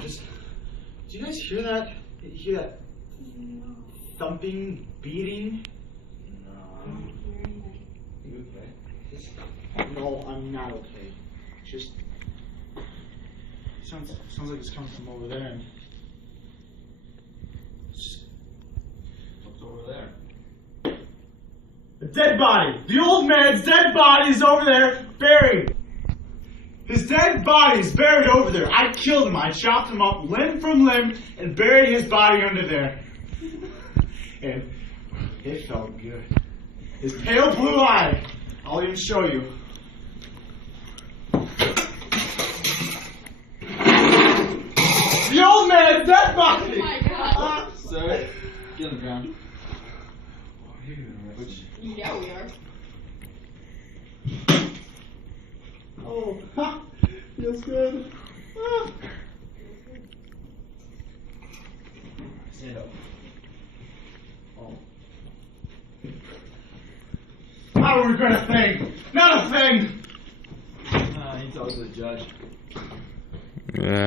Just, do you guys hear that? Hear that thumping, beating? No. You okay? Just, no, I'm not okay. Just sounds like it's coming from over there. And What's over there? a dead body. The old man's dead body is over there, buried. His dead body is buried over there. I killed him. I chopped him up limb from limb and buried his body under there. And it felt good. His pale blue eye. I'll even show you. The old man's dead body! Oh my God. Sir, get on the ground. Yeah, we are. Oh, ha, feels good. Ah. Stand up. Oh. I don't regret a thing. Not a thing. He talks to the judge. Yeah.